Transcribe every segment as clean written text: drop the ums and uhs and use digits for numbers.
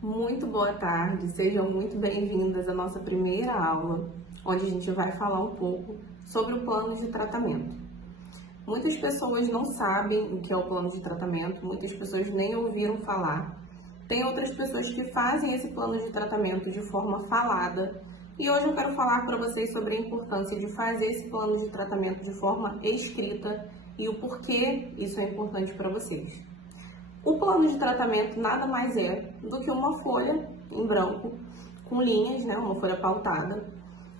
Muito boa tarde, sejam muito bem-vindas à nossa primeira aula, onde a gente vai falar um pouco sobre o plano de tratamento. Muitas pessoas não sabem o que é o plano de tratamento, muitas pessoas nem ouviram falar. Tem outras pessoas que fazem esse plano de tratamento de forma falada, e hoje eu quero falar para vocês sobre a importância de fazer esse plano de tratamento de forma escrita e o porquê isso é importante para vocês. O plano de tratamento nada mais é do que uma folha em branco com linhas, né, uma folha pautada,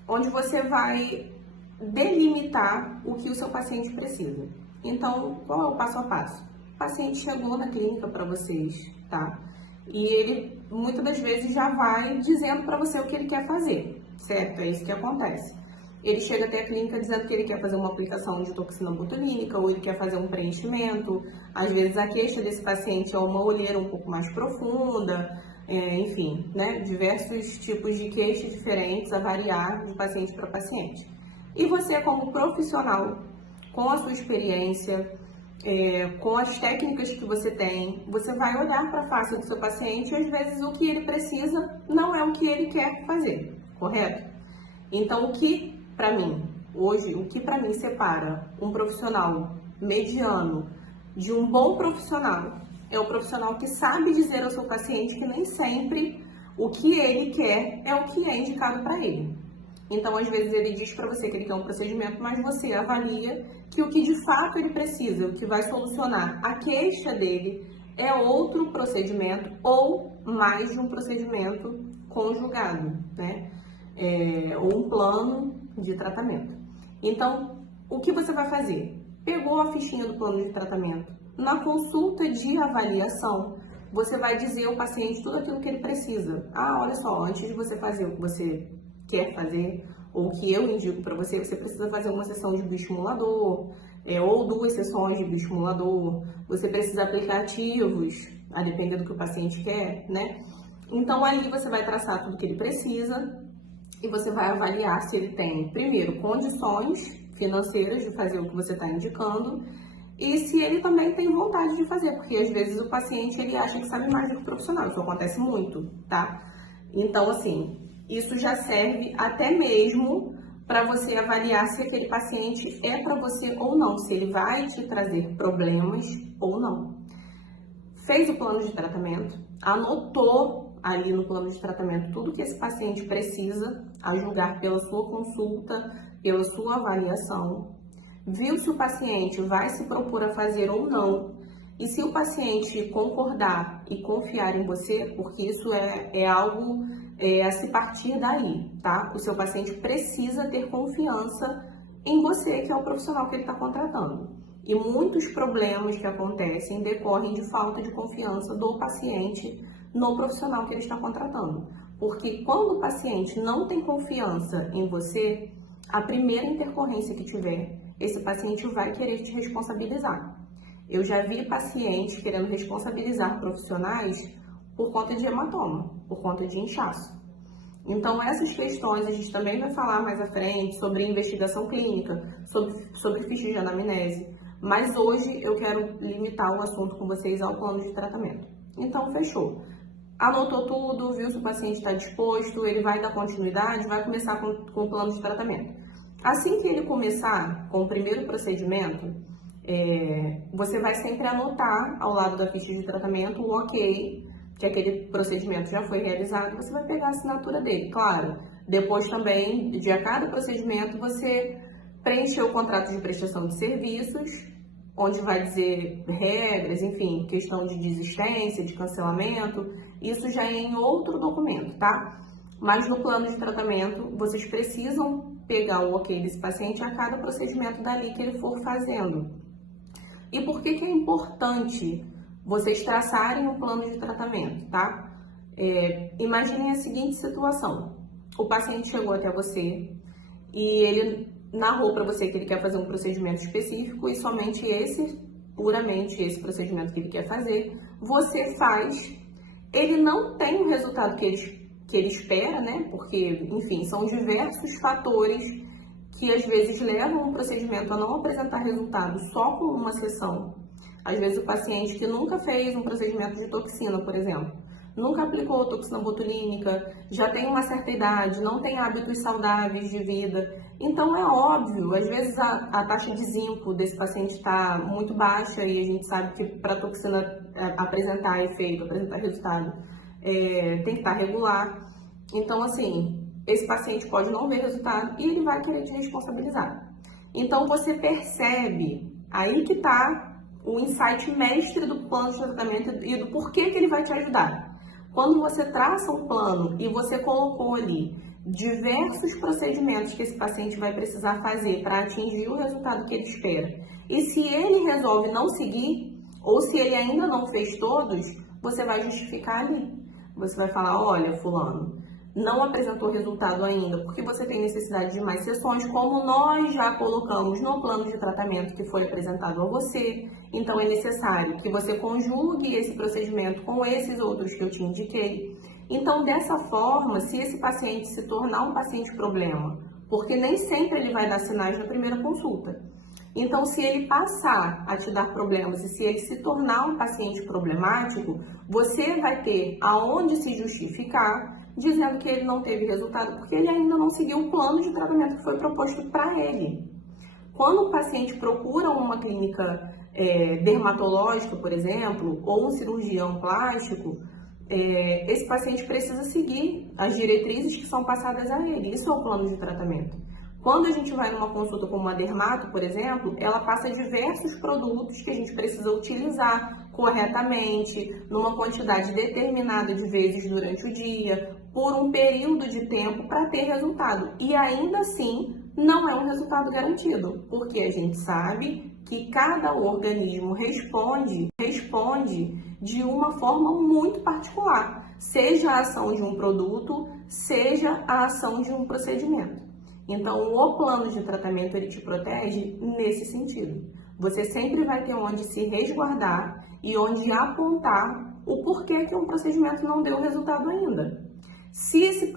onde você vai delimitar o que o seu paciente precisa. Então, qual é o passo a passo? O paciente chegou na clínica para vocês, tá? E ele muitas das vezes já vai dizendo para você o que ele quer fazer, certo? É isso que acontece. Ele chega até a clínica dizendo que ele quer fazer uma aplicação de toxina botulínica ou ele quer fazer um preenchimento. Às vezes a queixa desse paciente é uma olheira um pouco mais profunda, enfim, né? Diversos tipos de queixas diferentes a variar de paciente para paciente. E você, como profissional, com a sua experiência, com as técnicas que você tem, você vai olhar para a face do seu paciente e às vezes o que ele precisa não é o que ele quer fazer, correto? Então, o que para mim separa um profissional mediano de um bom profissional é o profissional que sabe dizer ao seu paciente que nem sempre o que ele quer é o que é indicado para ele. Então, às vezes ele diz para você que ele quer um procedimento, mas você avalia que o que de fato ele precisa, o que vai solucionar a queixa dele é outro procedimento ou mais de um procedimento conjugado, né? Ou um plano de tratamento. Então, o que você vai fazer? Pegou a fichinha do plano de tratamento. Na consulta de avaliação, você vai dizer ao paciente tudo aquilo que ele precisa. Ah, olha só, antes de você fazer o que você quer fazer, ou o que eu indico para você, você precisa fazer uma sessão de bioestimulador, ou 2 sessões de bioestimulador, você precisa aplicar ativos, a depender do que o paciente quer, né? Então, ali você vai traçar tudo que ele precisa, e você vai avaliar se ele tem, primeiro, condições financeiras de fazer o que você está indicando e se ele também tem vontade de fazer, porque às vezes o paciente ele acha que sabe mais do que o profissional, isso acontece muito, tá? Então, assim, isso já serve até mesmo para você avaliar se aquele paciente é para você ou não, se ele vai te trazer problemas ou não. Fez o plano de tratamento, anotou ali no plano de tratamento tudo que esse paciente precisa, a julgar pela sua consulta, pela sua avaliação, viu se o paciente vai se propor a fazer ou não, e se o paciente concordar e confiar em você, porque isso é algo a se partir daí, tá? O seu paciente precisa ter confiança em você, que é o profissional que ele está contratando. E muitos problemas que acontecem decorrem de falta de confiança do paciente no profissional que ele está contratando. Porque quando o paciente não tem confiança em você, a primeira intercorrência que tiver, esse paciente vai querer te responsabilizar. Eu já vi pacientes querendo responsabilizar profissionais por conta de hematoma, por conta de inchaço. Então, essas questões a gente também vai falar mais à frente sobre investigação clínica, sobre ficha de anamnese, mas hoje eu quero limitar o assunto com vocês ao plano de tratamento. Então, fechou. Anotou tudo, viu se o paciente está disposto, ele vai dar continuidade, vai começar com o plano de tratamento. Assim que ele começar com o primeiro procedimento, você vai sempre anotar ao lado da ficha de tratamento o ok, que aquele procedimento já foi realizado, você vai pegar a assinatura dele. Claro, depois também, de a cada procedimento, você preencher o contrato de prestação de serviços, onde vai dizer regras, enfim, questão de desistência, de cancelamento, isso já é em outro documento, tá? Mas no plano de tratamento, vocês precisam pegar o ok desse paciente a cada procedimento dali que ele for fazendo. E por que é importante vocês traçarem um plano de tratamento, tá? Imaginem a seguinte situação. O paciente chegou até você e ele narrou para você que ele quer fazer um procedimento específico e somente puramente esse procedimento que ele quer fazer, você faz. Ele não tem o resultado que ele espera, né? Porque, enfim, são diversos fatores que às vezes levam o procedimento a não apresentar resultado só com uma sessão. Às vezes o paciente que nunca fez um procedimento de toxina, por exemplo, nunca aplicou toxina botulínica, já tem uma certa idade, não tem hábitos saudáveis de vida. Então é óbvio, às vezes a taxa de zinco desse paciente está muito baixa e a gente sabe que para a toxina apresentar efeito, apresentar resultado, tem que estar regular. Então, assim, esse paciente pode não ver resultado e ele vai querer te responsabilizar. Então, você percebe, aí que está o insight mestre do plano de tratamento e do porquê que ele vai te ajudar. Quando você traça um plano e você colocou ali diversos procedimentos que esse paciente vai precisar fazer para atingir o resultado que ele espera, e se ele resolve não seguir, ou se ele ainda não fez todos, você vai justificar ali. Você vai falar, olha, fulano, não apresentou resultado ainda, porque você tem necessidade de mais sessões, como nós já colocamos no plano de tratamento que foi apresentado a você. Então, é necessário que você conjugue esse procedimento com esses outros que eu te indiquei. Então, dessa forma, se esse paciente se tornar um paciente problema, porque nem sempre ele vai dar sinais na primeira consulta. Então, se ele passar a te dar problemas e se ele se tornar um paciente problemático, você vai ter aonde se justificar, dizendo que ele não teve resultado porque ele ainda não seguiu o plano de tratamento que foi proposto para ele. Quando o paciente procura uma clínica dermatológica, por exemplo, ou um cirurgião plástico, esse paciente precisa seguir as diretrizes que são passadas a ele. Isso é o plano de tratamento. Quando a gente vai numa consulta com uma dermato, por exemplo, ela passa diversos produtos que a gente precisa utilizar corretamente, numa quantidade determinada de vezes durante o dia, por um período de tempo para ter resultado. E ainda assim, não é um resultado garantido, porque a gente sabe que cada organismo responde de uma forma muito particular, seja a ação de um produto, seja a ação de um procedimento. Então, o plano de tratamento, ele te protege nesse sentido. Você sempre vai ter onde se resguardar e onde apontar o porquê que um procedimento não deu resultado ainda.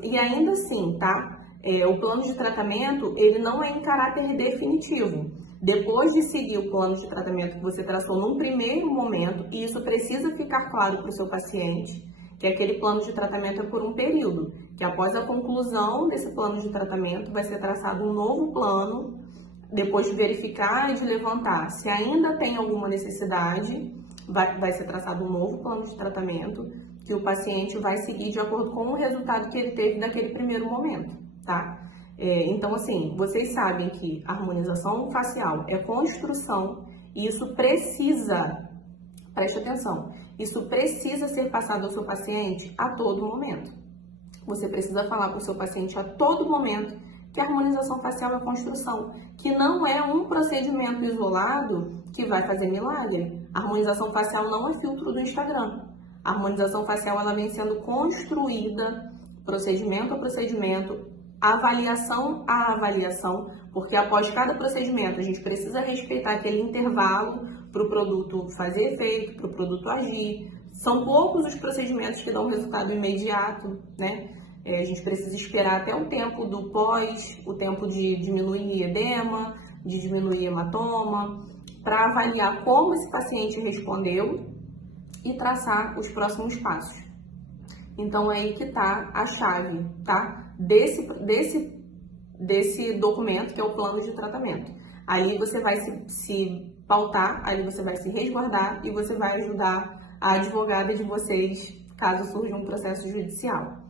E ainda assim, tá? O plano de tratamento, ele não é em caráter definitivo. Depois de seguir o plano de tratamento que você traçou num primeiro momento, e isso precisa ficar claro para o seu paciente, que aquele plano de tratamento é por um período, que após a conclusão desse plano de tratamento vai ser traçado um novo plano, depois de verificar e de levantar se ainda tem alguma necessidade, vai ser traçado um novo plano de tratamento que o paciente vai seguir de acordo com o resultado que ele teve naquele primeiro momento, tá? Então, assim, vocês sabem que a harmonização facial é construção e isso precisa, preste atenção, isso precisa ser passado ao seu paciente a todo momento. Você precisa falar para o seu paciente a todo momento que a harmonização facial é construção, que não é um procedimento isolado que vai fazer milagre. A harmonização facial não é filtro do Instagram. A harmonização facial ela vem sendo construída procedimento a procedimento, avaliação a avaliação, porque após cada procedimento a gente precisa respeitar aquele intervalo para o produto fazer efeito, para o produto agir. São poucos os procedimentos que dão resultado imediato, né? A gente precisa esperar até o tempo do pós, o tempo de diminuir edema, de diminuir hematoma, para avaliar como esse paciente respondeu e traçar os próximos passos. Então, é aí que está a chave, tá? Desse documento, que é o plano de tratamento. Ali você vai se pautar, ali você vai se resguardar e você vai ajudar a advogada de vocês, caso surja um processo judicial.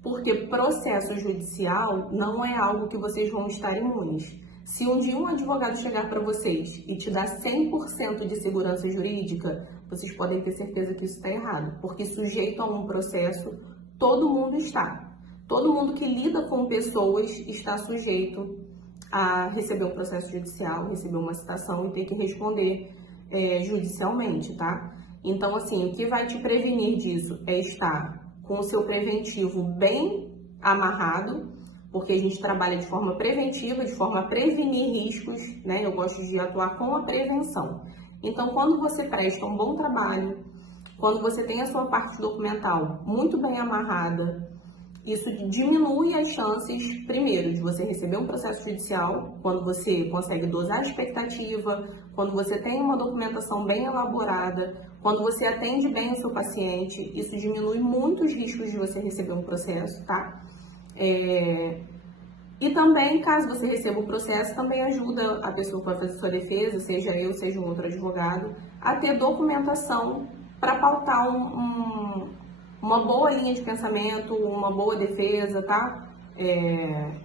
Porque processo judicial não é algo que vocês vão estar imunes. Se um dia um advogado chegar para vocês e te dar 100% de segurança jurídica, vocês podem ter certeza que isso está errado. Porque sujeito a um processo, todo mundo está. Todo mundo que lida com pessoas está sujeito a receber um processo judicial, receber uma citação e ter que responder judicialmente, tá? Então, assim, o que vai te prevenir disso é estar com o seu preventivo bem amarrado, porque a gente trabalha de forma preventiva, de forma a prevenir riscos, né? Eu gosto de atuar com a prevenção. Então, quando você presta um bom trabalho, quando você tem a sua parte documental muito bem amarrada Isso diminui as chances, primeiro, de você receber um processo judicial, quando você consegue dosar a expectativa, quando você tem uma documentação bem elaborada, quando você atende bem o seu paciente, isso diminui muito os riscos de você receber um processo, tá? E também, caso você receba o processo, também ajuda a pessoa que vai fazer sua defesa, seja eu, seja um outro advogado, a ter documentação para pautar uma boa linha de pensamento, uma boa defesa, tá?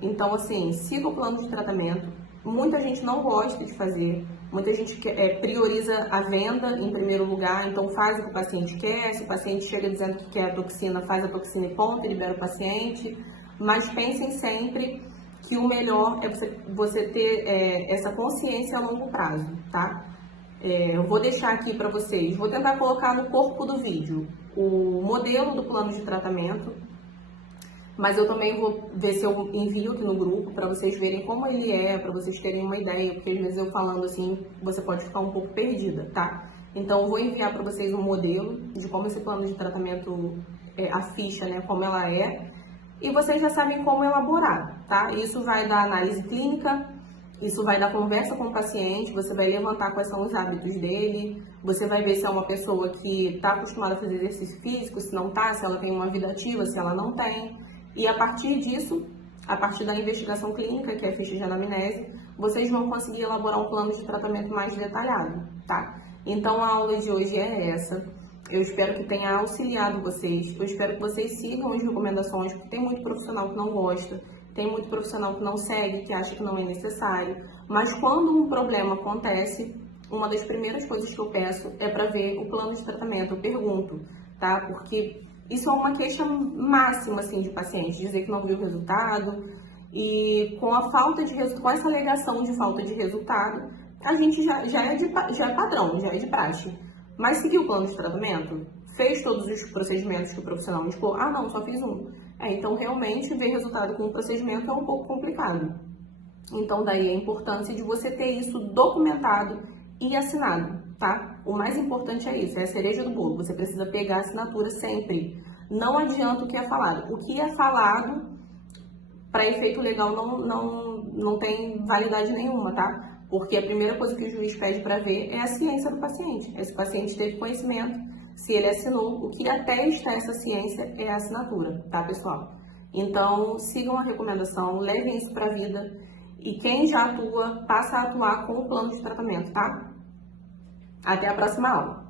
Então, assim, siga o plano de tratamento. Muita gente não gosta de fazer, muita gente prioriza a venda em primeiro lugar, então faz o que o paciente quer. Se o paciente chega dizendo que quer a toxina, faz a toxina e ponto, libera o paciente. Mas pensem sempre que o melhor é você ter essa consciência a longo prazo, tá? Eu vou deixar aqui para vocês, vou tentar colocar no corpo do vídeo o modelo do plano de tratamento, mas eu também vou ver se eu envio aqui no grupo para vocês verem como ele para vocês terem uma ideia, porque às vezes eu falando assim, você pode ficar um pouco perdida, tá? Então eu vou enviar para vocês um modelo de como esse plano de tratamento, a ficha, né, como ela e vocês já sabem como elaborar, tá? Isso vai da análise clínica, isso vai da conversa com o paciente, você vai levantar quais são os hábitos dele, você vai ver se é uma pessoa que está acostumada a fazer exercício físico, se não está, se ela tem uma vida ativa, se ela não tem. E a partir disso, a partir da investigação clínica, que é a ficha de anamnese, vocês vão conseguir elaborar um plano de tratamento mais detalhado, tá? Então a aula de hoje é essa. Eu espero que tenha auxiliado vocês, eu espero que vocês sigam as recomendações, porque tem muito profissional que não gosta, tem muito profissional que não segue, que acha que não é necessário, mas quando um problema acontece, uma das primeiras coisas que eu peço é para ver o plano de tratamento, eu pergunto, tá? Porque isso é uma queixa máxima, assim, de paciente, dizer que não viu o resultado, e com a falta de resultado, com essa alegação de falta de resultado, a gente já é padrão, já é de praxe. Mas seguiu o plano de tratamento? Fez todos os procedimentos que o profissional indicou? Ah, não, só fiz um. Então, realmente, ver resultado com um procedimento é um pouco complicado. Então, daí a importância de você ter isso documentado e assinado, tá? O mais importante é isso, é a cereja do bolo. Você precisa pegar a assinatura sempre. Não adianta o que é falado. O que é falado, para efeito legal, não tem validade nenhuma, tá? Porque a primeira coisa que o juiz pede para ver é a ciência do paciente. Se o paciente teve conhecimento, se ele assinou, o que atesta essa ciência é a assinatura, tá, pessoal? Então, sigam a recomendação, levem isso para a vida e quem já atua, passa a atuar com o plano de tratamento, tá? Até a próxima aula!